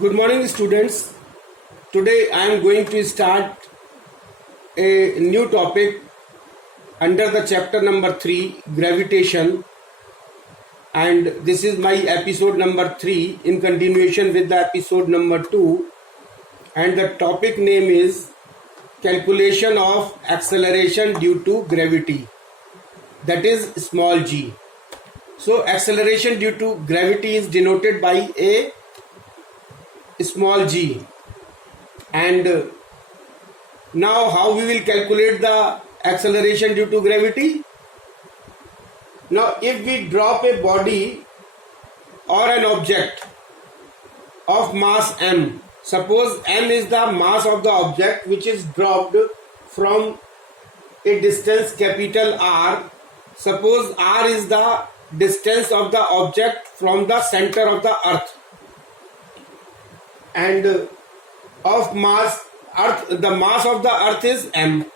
Good morning, students. Today I am going to start a new topic under the chapter number 3, gravitation, and this is my episode number 3 in continuation with the episode number 2, and the topic name is calculation of acceleration due to gravity, that is small g. So acceleration due to gravity is denoted by a small g, and now how we will calculate the acceleration due to gravity? Now if we drop a body or an object of mass m, suppose m is the mass of the object which is dropped from a distance capital R, suppose R is the distance of the object from the center of the earth, and of mass earth, the mass of the earth is m,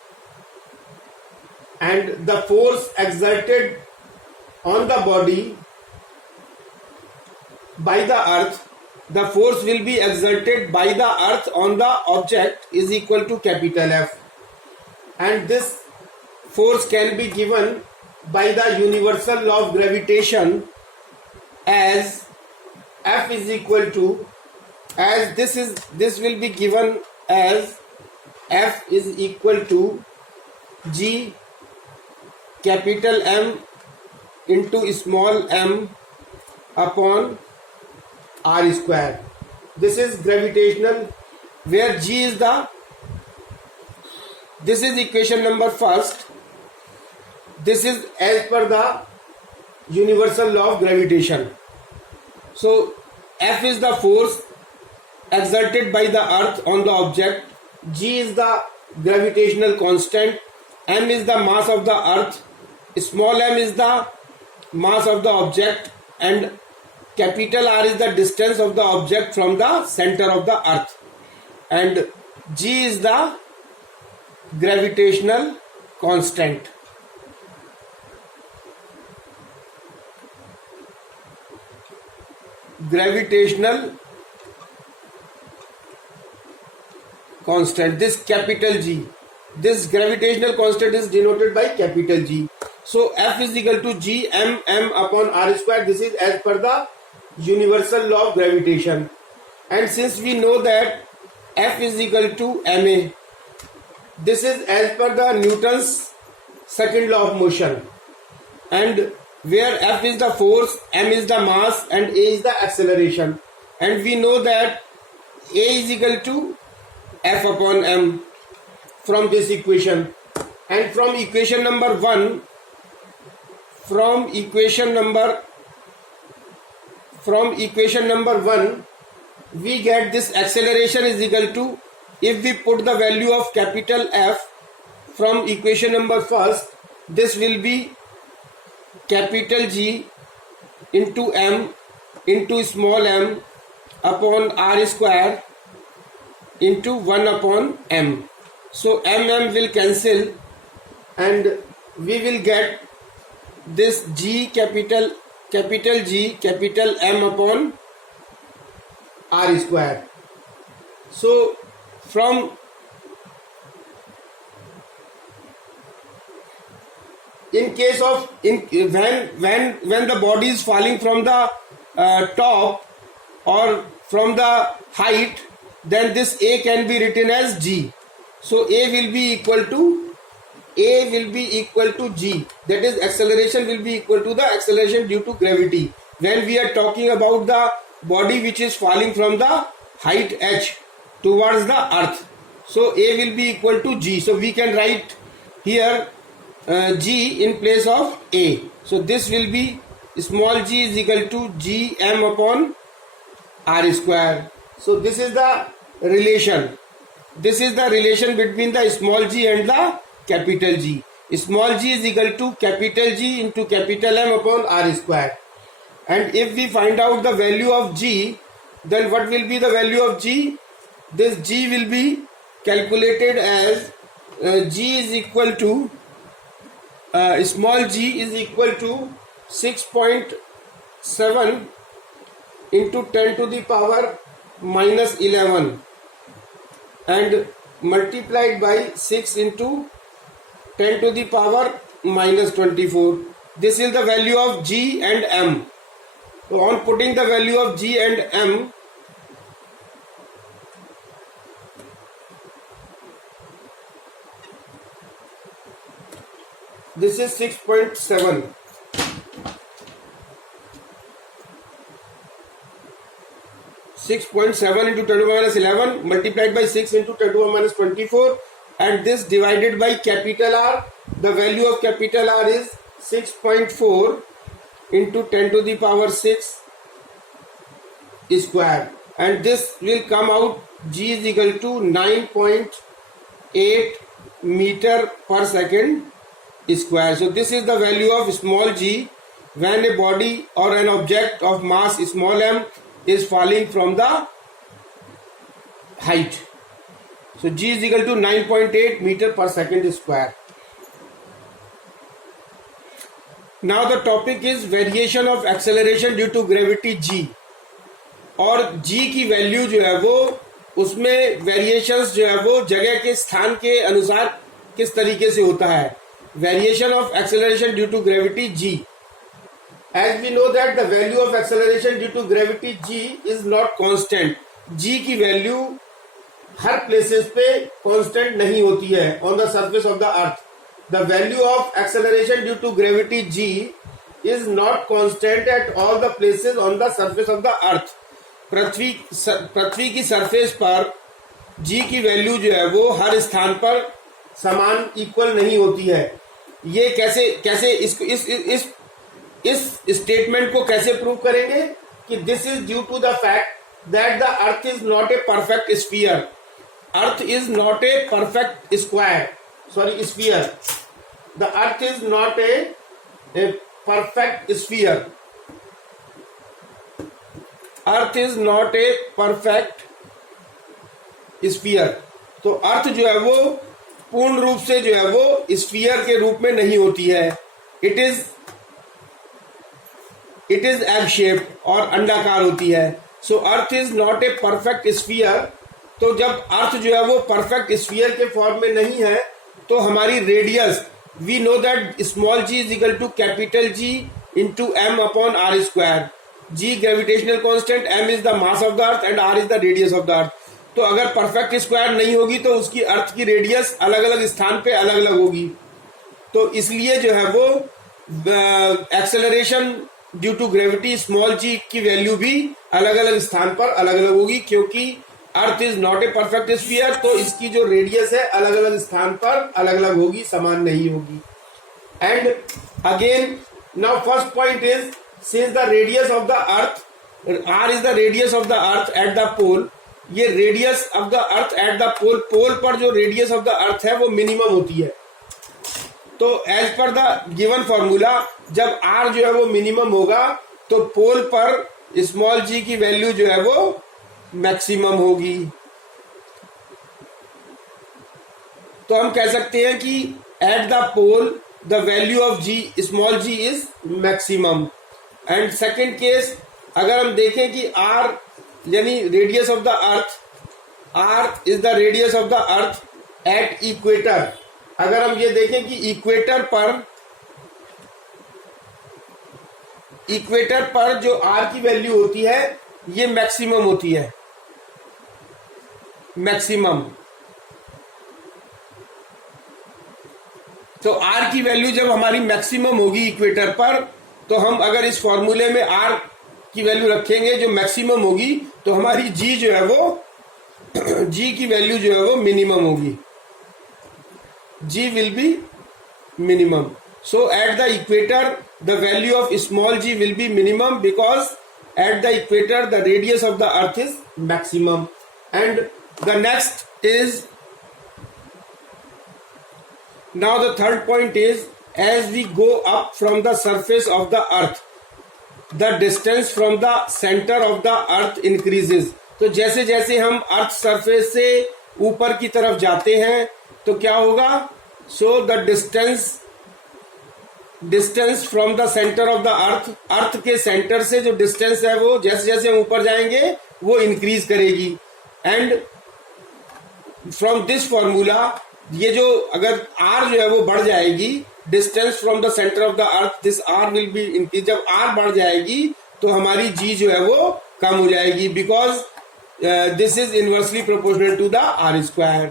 and the force exerted on the body by the earth, the force will be exerted by the earth on the object is equal to capital F, and this force can be given by the universal law of gravitation as F is equal to, as this will be given as F is equal to G capital M into small m upon R square. This is gravitational, where G is the, this is equation number first. This is as per the universal law of gravitation. So F is the force exerted by the earth on the object, G is the gravitational constant, M is the mass of the earth, small m is the mass of the object, and capital R is the distance of the object from the center of the earth, and G is the gravitational constant. Gravitational constant, this capital G, this gravitational constant is denoted by capital G. So F is equal to G m upon R square. This is as per the universal law of gravitation, and since we know that F is equal to ma, this is as per the Newton's second law of motion, and where F is the force, m is the mass, and a is the acceleration, and we know that a is equal to F upon m from this equation, and from equation number 1, from equation number 1 we get this acceleration is equal to, if we put the value of capital F from equation number first, this will be capital G into m into small m upon R square into 1 upon m. So m will cancel, and we will get this G capital G capital M upon R square. So from in case of when the body is falling from the top or from the height, then this A can be written as G. So A will be equal to G, that is acceleration will be equal to the acceleration due to gravity when we are talking about the body which is falling from the height h towards the earth. So A will be equal to G, so we can write here G in place of A. So this will be small g is equal to G m upon R square. So this is the relation. This is the relation between the small g and the capital G. Small g is equal to capital G into capital M upon R square. And if we find out the value of G, then what will be the value of G? This G will be calculated as G is equal to small g is equal to 6.7 into 10 to the power minus 11 and multiplied by 6 into 10 to the power minus 24. This is the value of G and M. So on putting the value of G and M, this is 6.7. 6.7 into 10 to the minus 11 multiplied by 6 into 10 to the minus 24, and this divided by capital R. The value of capital R is 6.4 into 10 to the power 6 square, and this will come out G is equal to 9.8 meter per second square. So this is the value of small g when a body or an object of mass small m is falling from the height. So G is equal to 9.8 meter per second square. Now the topic is variation of acceleration due to gravity G. और G की value जो है वो उसमें variations जो है वो जगह के स्थान के अनुसार किस तरीके से होता है. Variation of acceleration due to gravity G. As we know that the value of acceleration due to gravity G is not constant. G की वैल्यू हर प्लेसेस पे कांस्टेंट नहीं होती है on the surface of the earth. The value of acceleration due to gravity G is not constant at all the places on the surface of the earth. पृथ्वी की surface पर G की value जो है वो हर स्थान पर समान इक्वल नहीं होती है. ये कैसे इस स्टेटमेंट को कैसे प्रूव करेंगे कि this is due to the fact that the earth is not a perfect sphere. Earth is not a perfect sphere. The earth is not a perfect sphere. Earth is not a perfect sphere. तो earth जो है वो पूर्ण रूप से जो है वो स्फीयर के रूप में नहीं होती है. इट इज एग शेप्ड और अंडाकार होती है. So earth is not a perfect sphere. तो जब अर्थ जो है वो परफेक्ट स्फीयर के फॉर्म में नहीं है तो हमारी radius, we know that small G is equal to capital G into M upon R square. G gravitational constant, M is the mass of the earth and R is the radius of the earth. तो अगर perfect square नहीं होगी तो उसकी अर्थ की radius अलग अलग स्थान पे अलग अलग होगी. तो इसलिए जो है वो acceleration due to gravity small G की वैल्यू भी अलग अलग स्थान पर अलग अलग होगी, क्योंकि अर्थ is not a perfect sphere. तो इसकी जो रेडियस है अलग अलग स्थान पर अलग अलग होगी, समान नहीं होगी. And again now first point is, since the radius of the earth, R is the radius of the earth at the pole. ये radius of the earth at the pole पर जो रेडियस ऑफ द अर्थ है वो minimum होती है. तो as पर the given formula जब आर जो है वो मिनिमम होगा तो पोल पर स्मॉल जी की वैल्यू जो है वो मैक्सिमम होगी. तो हम कह सकते हैं कि at the pole the value of G small G is maximum. And second case अगर हम देखें कि आर यानी radius of the earth, R is the radius of the earth at equator. अगर हम ये देखें कि इक्वेटर पर जो आर की वैल्यू होती है ये मैक्सिमम होती है, मैक्सिमम. तो आर की वैल्यू जब हमारी मैक्सिमम होगी इक्वेटर पर, तो हम अगर इस फॉर्मूले में आर की वैल्यू रखेंगे जो मैक्सिमम होगी तो हमारी जी जो है वो जी की वैल्यू जो है वो मिनिमम होगी. G will be minimum. So at the equator the value of small G will be minimum because at the equator the radius of the earth is maximum. And the next is, now the third point is, as we go up from the surface of the earth the distance from the center of the earth increases. तो जैसे जैसे हम earth surface से ऊपर की तरफ जाते हैं तो क्या होगा. So the distance from the centre of the earth, earth के सेंटर से जो डिस्टेंस है वो जैसे जैसे हम ऊपर जाएंगे वो इंक्रीज करेगी। एंड फ्रॉम दिस फॉर्मूला ये जो अगर r जो है वो बढ़ जाएगी, distance from the centre of the earth, this r will be increase. जब r बढ़ जाएगी तो हमारी g जो है वो कम हो जाएगी, because this is inversely proportional to the r square.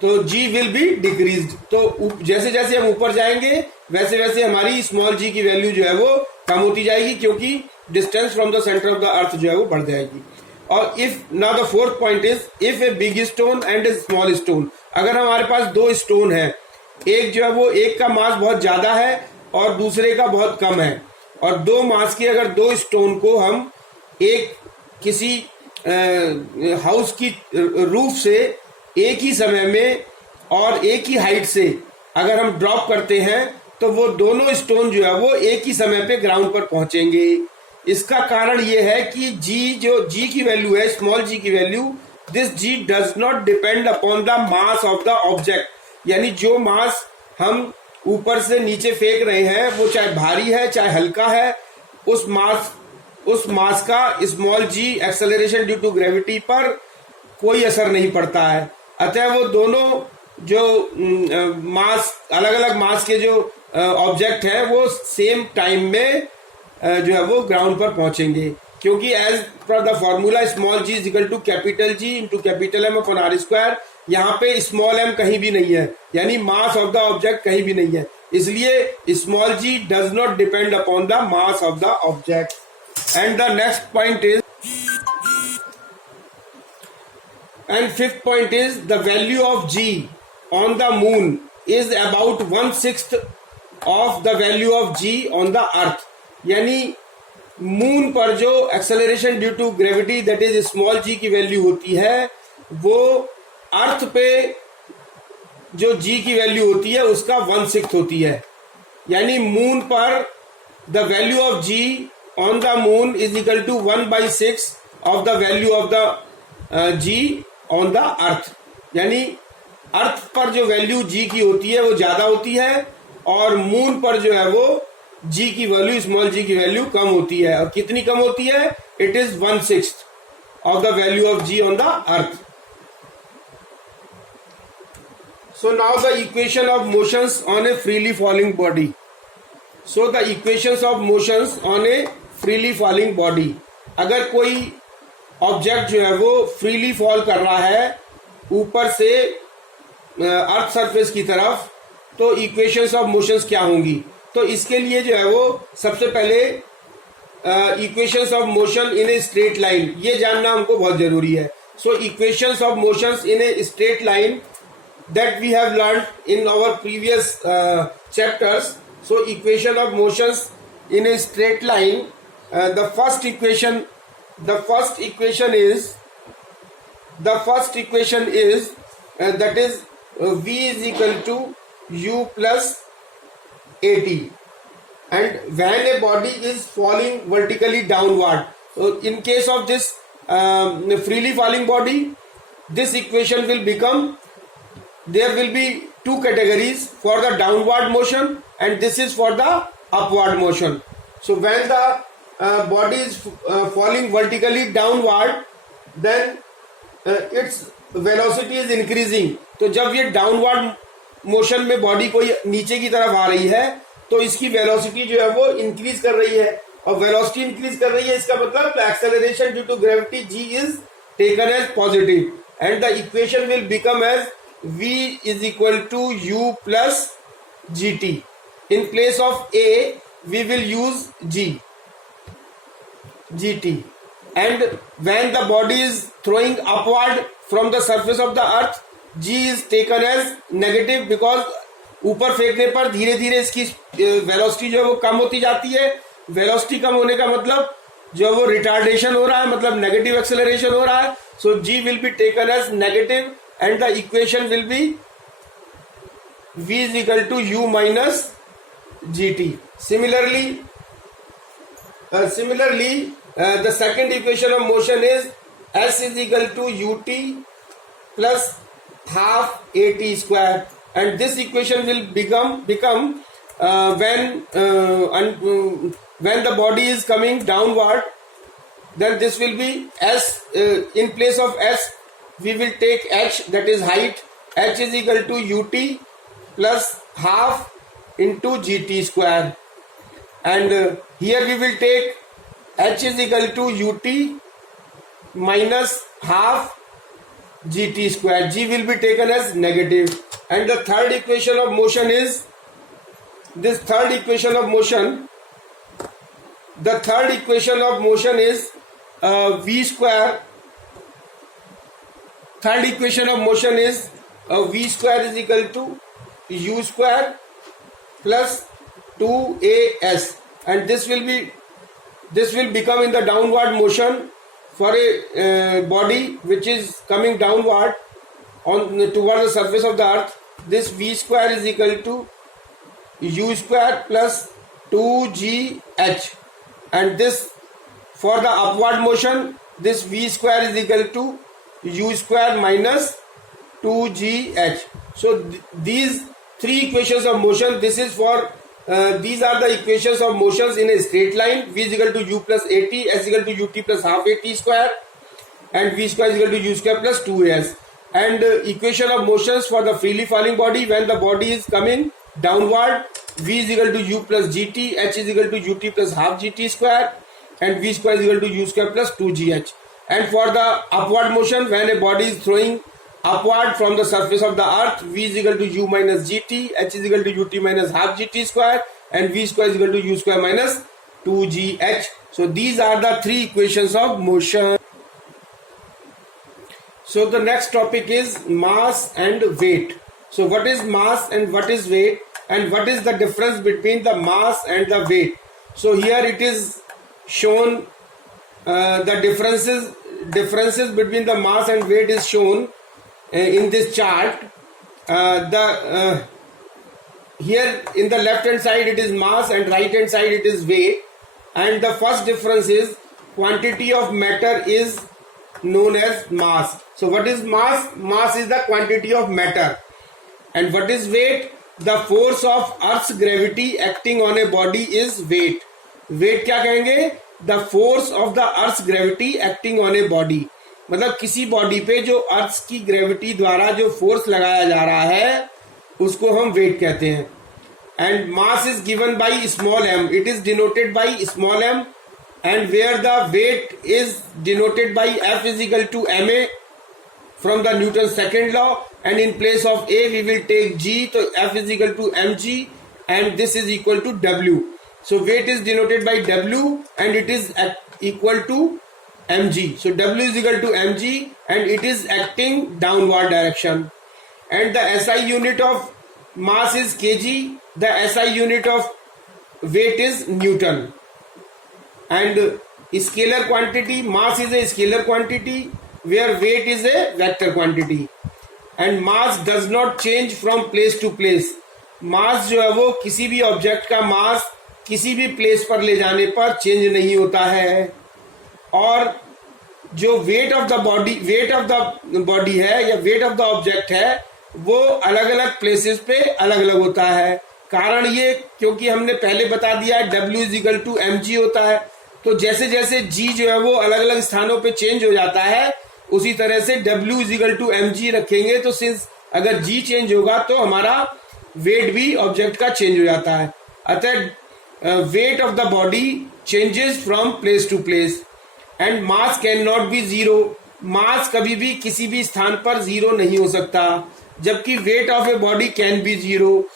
तो g विल बी डिक्रीज्ड। तो जैसे जैसे हम ऊपर जाएंगे वैसे वैसे हमारी स्मॉल g की वैल्यू जो है वो कम होती जाएगी, क्योंकि distance from the centre of the अर्थ जो है वो बढ़ जाएगी। और if now the fourth point is if a big stone and A small stone, अगर हमारे पास दो स्टोन है, एक जो है वो एक का मास बहुत ज्यादा है और दूसरे का बहुत कम है, और दो मास के अगर दो स्टोन को हम एक किसी हाउस की रूफ से एक ही समय में और एक ही हाइट से अगर हम ड्रॉप करते हैं तो वो दोनों स्टोन जो है वो एक ही समय पे ग्राउंड पर पहुंचेंगे। इसका कारण ये है कि जी की वैल्यू है, स्मॉल जी की value, this G does not depend upon the mass of the object. यानी जो मास हम ऊपर से नीचे फेंक रहे हैं वो चाहे भारी है चाहे हल्का है, उस मास का small G acceleration due to gravity पर कोई असर नहीं पड़ता है। अतः वो दोनों जो मास अलग अलग मास के जो ऑब्जेक्ट है वो सेम टाइम में जो है वो ग्राउंड पर पहुंचेंगे, क्योंकि एज पर the formula small G is equal to capital G into capital M upon R square. यहाँ पे स्मॉल एम कहीं भी नहीं है, यानी मास ऑफ द ऑब्जेक्ट कहीं भी नहीं है, इसलिए small G does not depend upon the mass of the object. And the next point is and fifth point is the value of G on the moon is about 1/6 of the value of G on the earth. यानी moon पर जो acceleration due to gravity that is small G की value होती है, वो अर्थ पे जो जी की वैल्यू होती है उसका 1/6 होती है। यानी मून पर the value of G on the moon is equal to 1/6 of the value of the G on the earth. यानी अर्थ पर जो वैल्यू जी की होती है वो ज्यादा होती है, और मून पर जो है वो जी की वैल्यू, स्मॉल जी की वैल्यू कम होती है। और कितनी कम होती है? It is 1/6 of the value of G on the earth. So now the equation of motions on a freely falling body. So the equations of motions on a freely falling body. अगर कोई object जो है वो freely fall कर रहा है ऊपर से अर्थ सरफेस की तरफ, तो इक्वेशंस ऑफ मोशंस क्या होंगी? तो इसके लिए जो है वो सबसे पहले equations of motion in a straight line, ये जानना हमको बहुत जरूरी है। So equations of motions in a straight line that we have learned in our previous chapters. So equation of motions in a straight line, the first equation is that is v is equal to u plus at. And when a body is falling vertically downward, so in case of this freely falling body, this equation will become, there will be two categories for the downward motion and this is for the upward motion. So when the body is falling vertically downward, then its velocity is increasing. तो जब ये downward motion में body कोई नीचे की तरफ आ रही है तो इसकी वेलोसिटी जो है वो इंक्रीज कर रही है, और वेलोसिटी इंक्रीज कर रही है इसका मतलब acceleration due to gravity g is taken as positive, and the equation will become as v is equal to u plus gt. In place of a we will use gt. And when the body is throwing upward from the surface of the earth, g is taken as negative because ऊपर फेंकने पर धीरे धीरे इसकी velocity जो है वो कम होती जाती है। वेलोसिटी कम होने का मतलब जो वो रिटार्डेशन हो रहा है, मतलब नेगेटिव एक्सेलरेशन हो रहा है। सो g will be taken as negative and the equation will be v is equal to u minus gt. Similarly, the second equation of motion is s is equal to ut plus half at square, and this equation will become when the body is coming downward then this will be S, in place of S we will take h, that is height. H is equal to ut plus half into gt square, and here we will take h is equal to ut minus half gt square. G will be taken as negative, and the third equation of motion is this. Third equation of motion, the third equation of motion is v square. Third equation of motion is v square is equal to u square plus 2as, and this will become in the downward motion for a body which is coming downward towards the surface of the earth. This v square is equal to u square plus 2gh, and this for the upward motion, this v square is equal to u square minus 2gh. So these three equations of motion, this is for these are the equations of motions in a straight line. V is equal to u plus at, s is equal to ut plus half at square, and v square is equal to u square plus 2as. And equation of motions for the freely falling body, when the body is coming downward, v is equal to u plus gt, h is equal to ut plus half gt square, and v square is equal to u square plus 2gh. And for the upward motion, when a body is throwing upward from the surface of the earth, v is equal to u minus gt, h is equal to ut minus half gt square, and v square is equal to u square minus 2gh. So these are the three equations of motion. So the next topic is mass and weight. So what is mass and what is weight, and what is the difference between the mass and the weight? So here it is shown, the differences between the mass and weight is shown in this chart. Here in the left hand side it is mass, and right hand side it is weight. And the first difference is quantity of matter is known as mass. So what is mass? Mass is the quantity of matter. And what is weight? The force of Earth's gravity acting on a body is weight. Weight क्या कहेंगे? The force of the Earth's gravity acting on a body. मतलब किसी body पे जो अर्थ की gravity द्वारा जो force लगाया जा रहा है उसको हम वेट कहते हैं. And mass is given by small m. It is denoted by small m, and where the weight is denoted by F is equal to ma from the Newton's second law, and in place of a we will take g, so F is equal to mg, and this is equal to w. So weight is denoted by w, and it is equal to mg. So w is equal to mg, and it is acting downward direction. And the SI unit of mass is kg, the SI unit of weight is Newton. And scalar quantity, mass is a scalar quantity where weight is a vector quantity. And mass does not change from place to place. मास जो है वो किसी भी object का मास किसी भी place पर ले जाने पर चेंज नहीं होता है. और जो वेट ऑफ द बॉडी है या वेट ऑफ द ऑब्जेक्ट है वो अलग अलग प्लेसेस पे अलग अलग होता है. कारण ये क्योंकि हमने पहले बता दिया है W is equal to mg होता है. तो जैसे जैसे g जो है वो अलग अलग स्थानों पे चेंज हो जाता है उसी तरह से W is equal to mg रखेंगे. तो सिंस अगर g चेंज होगा तो हमारा वेट भी ऑब्जेक्ट का चेंज हो जाता है. अतः weight of the body changes from place to place. And mass can not be zero. Mass कभी भी किसी भी स्थान पर जीरो नहीं हो सकता, जबकि weight of a body can be zero.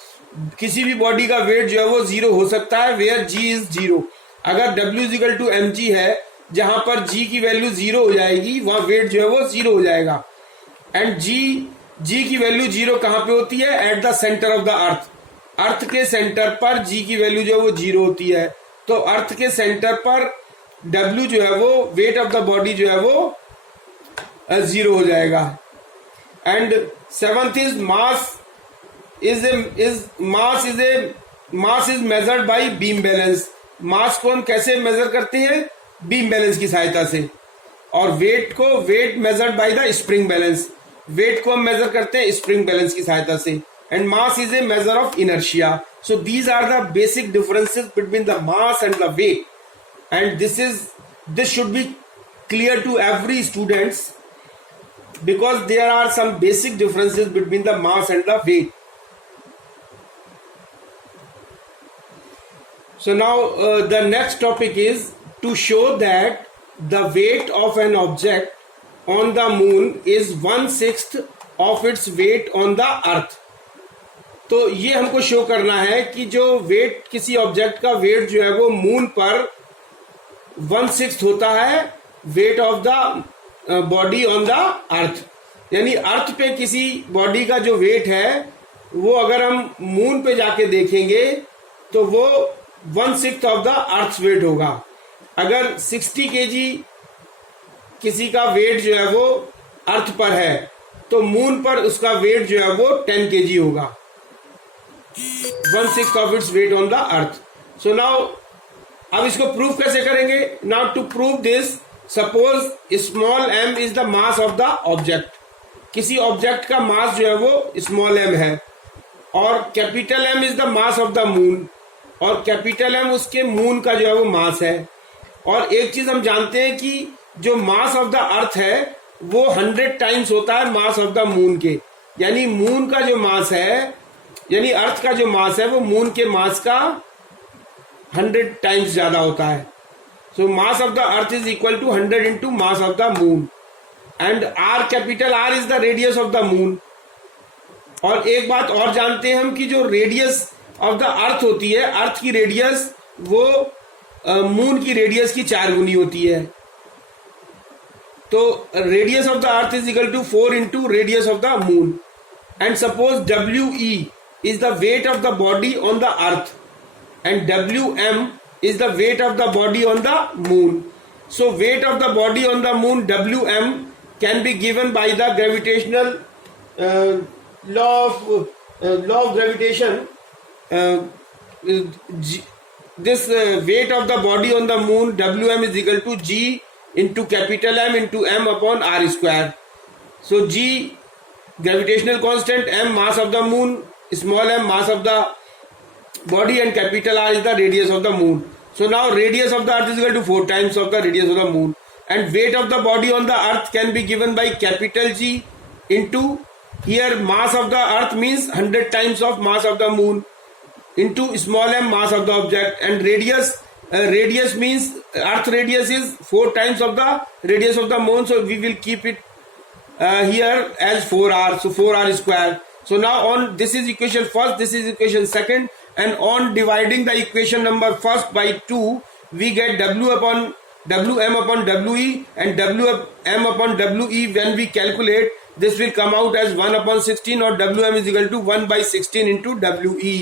किसी भी बॉडी का वेट जो है वो जीरो हो सकता है वेयर जी इज जीरो. अगर W is equal to mg है, जहां पर g की वैल्यू जीरो हो जाएगी वहां वेट जो है वो जीरो हो जाएगा. एंड g की वैल्यू जीरो कहां पे होती है? At the centre of the earth. Earth के सेंटर पर g की वैल्यू जो है वो जीरो होती है. तो अर्थ के सेंटर पर W जो है वो वेट ऑफ द बॉडी जो है वो जीरो हो जाएगा. And seventh is mass is measured by beam balance. Mass को हम कैसे मेजर करते हैं? बीम बैलेंस की सहायता से. और weight measured by the spring balance. Weight को हम मेजर करते हैं स्प्रिंग बैलेंस की सहायता से. And mass is a measure of inertia. So these are the basic differences between the mass and the weight. And this should be clear to every students because there are some basic differences between the mass and the weight. So now the next topic is to show that the weight of an object on the moon is 1/6 of its weight on the earth. तो ये हमको show करना है कि जो wait किसी object का wait जो है वो मून पर 1/6 होता है wait of the body on the earth. यानी अर्थ पे किसी बॉडी का जो वेट है वो अगर हम मून पे जाके देखेंगे तो वो 1/6 ऑफ द अर्थ वेट होगा. अगर 60 kg किसी का वेट जो है वो अर्थ पर है तो मून पर उसका वेट जो है वो 10 kg होगा. 1/6 of its weight on the earth. So now अब इसको प्रूव कैसे करेंगे? Now to prove this, suppose small m is the mass of the object. किसी ऑब्जेक्ट का मास जो है वो स्मॉल m है और capital M is the mass of the moon और कैपिटल M उसके मून का जो है वो मास है. और एक चीज हम जानते हैं कि जो मास ऑफ द अर्थ है वो 100 टाइम्स होता है मास ऑफ द मून के. यानी मून का जो मास है यानी अर्थ का जो मास है वो मून के मास का 100 टाइम्स ज्यादा होता है. So mass of the earth is equal to 100 into mass of the moon and R capital R is the radius of the moon. और एक बात और जानते हैं हम कि जो रेडियस ऑफ द अर्थ होती है अर्थ की रेडियस वो मून की रेडियस की 4 गुनी होती है. तो radius of the earth is equal to 4 into radius of the moon. And suppose WE is the weight of the body on the earth and WM is the weight of the body on the moon. So weight of the body on the moon WM can be given by the gravitational law of gravitation. This weight of the body on the moon WM is equal to G into capital M into M upon R square. So G gravitational constant, M mass of the moon, small m mass of the body and capital R is the radius of the moon. So now radius of the earth is equal to 4 times of the radius of the moon and weight of the body on the earth can be given by capital G into here mass of the earth means 100 times of mass of the moon into small m mass of the object and radius means earth radius is 4 times of the radius of the moon. So we will keep it here as 4r, so 4r square. So now on this is equation first, this is equation second, and on dividing the equation number first by 2 we get Wm upon We and Wm upon We. When we calculate this will come out as 1/16 or Wm is equal to 1/16 into We.